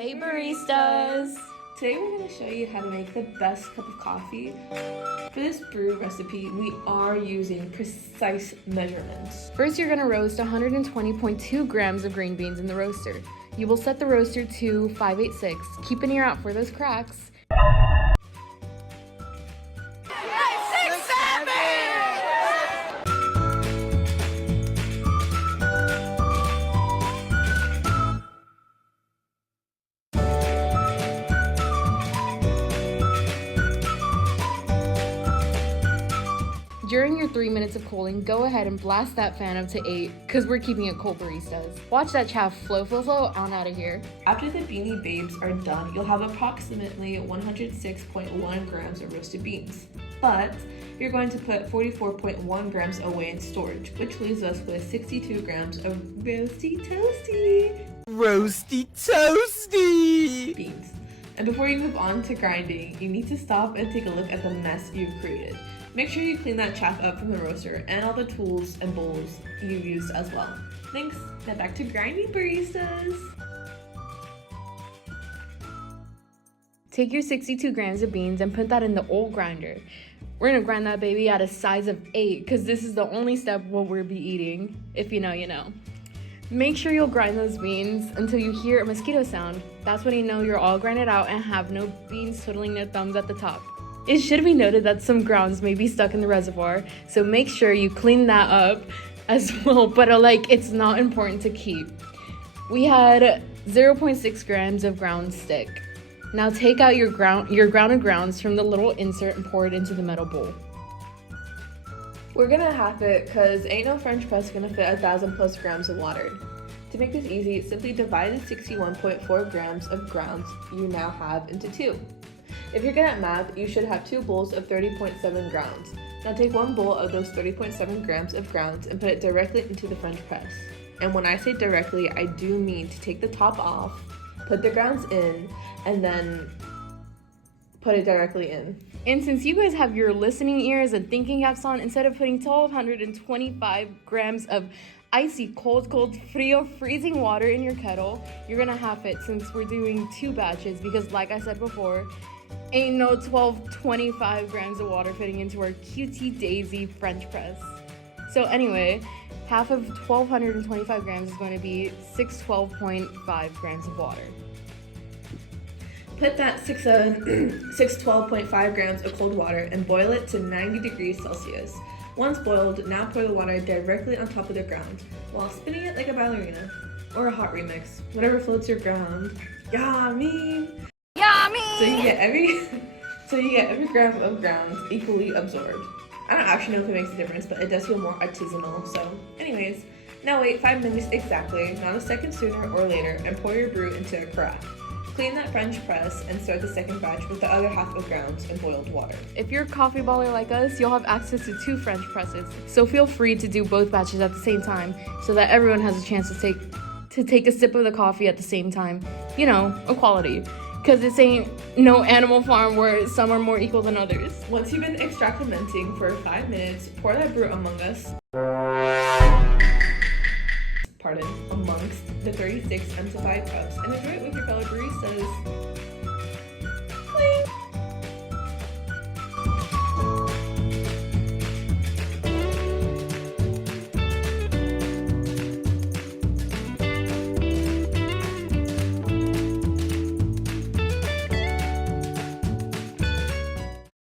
Hey baristas! Today we're going to show you how to make the best cup of coffee. For this brew recipe, we are using precise measurements. First, you're going to roast 120.2 grams of green beans in the roaster. You will set the roaster to 586. Keep an ear out for those cracks. During your 3 minutes of cooling, go ahead and blast that fan up to 8 because we're keeping it cold, baristas. Watch that chaff flow on out of here. After the beanie babes are done, you'll have approximately 106.1 grams of roasted beans. But you're going to put 44.1 grams away in storage, which leaves us with 62 grams of roasty toasty beans. And before you move on to grinding, you need to stop and take a look at the mess you've created. Make sure you clean that chaff up from the roaster and all the tools and bowls you used as well. Thanks. Now back to grinding, baristas. Take your 62 grams of beans and put that in the old grinder. We're gonna grind that baby at a size of 8 because this is the only step what we'll be eating. If you know, you know. Make sure you'll grind those beans until you hear a mosquito sound. That's when you know you're all grinded out and have no beans twiddling their thumbs at the top. It should be noted that some grounds may be stuck in the reservoir, so make sure you clean that up as well, but it's not important to keep. We had 0.6 grams of ground stick. Now take out your grounded grounds from the little insert and pour it into the metal bowl. We're gonna half it because ain't no French press gonna fit 1,000+ grams of water. To make this easy, simply divide the 61.4 grams of grounds you now have into 2. If you're good at math, you should have 2 bowls of 30.7 grounds. Now take 1 bowl of those 30.7 grams of grounds and put it directly into the French press. And when I say directly, I do mean to take the top off, put the grounds in, and then put it directly in. And since you guys have your listening ears and thinking caps on, instead of putting 1,225 grams of icy cold freezing water in your kettle, you're gonna half it since we're doing 2 batches because like I said before, ain't no 1,225 grams of water fitting into our cutie daisy French press. So anyway, half of 1,225 grams is going to be 612.5 grams of water. Put that 612.5 grams of cold water and boil it to 90 degrees Celsius. Once boiled, now pour the water directly on top of the ground while spinning it like a ballerina or a hot remix, whatever floats your ground. Yummy! So you get every gram of grounds equally absorbed. I don't actually know if it makes a difference, but it does feel more artisanal. So anyways, now wait 5 minutes exactly, not a second sooner or later, and pour your brew into a carafe. Clean that French press and start the second batch with the other half of grounds and boiled water. If you're a coffee baller like us, you'll have access to 2 French presses, so feel free to do both batches at the same time so that everyone has a chance to take a sip of the coffee at the same time. You know, equality. Because this ain't no Animal Farm where some are more equal than others. Once you've been extractamenting for 5 minutes, pour that brew amongst the 36 emulsified cups and enjoy it with your fellow baristas.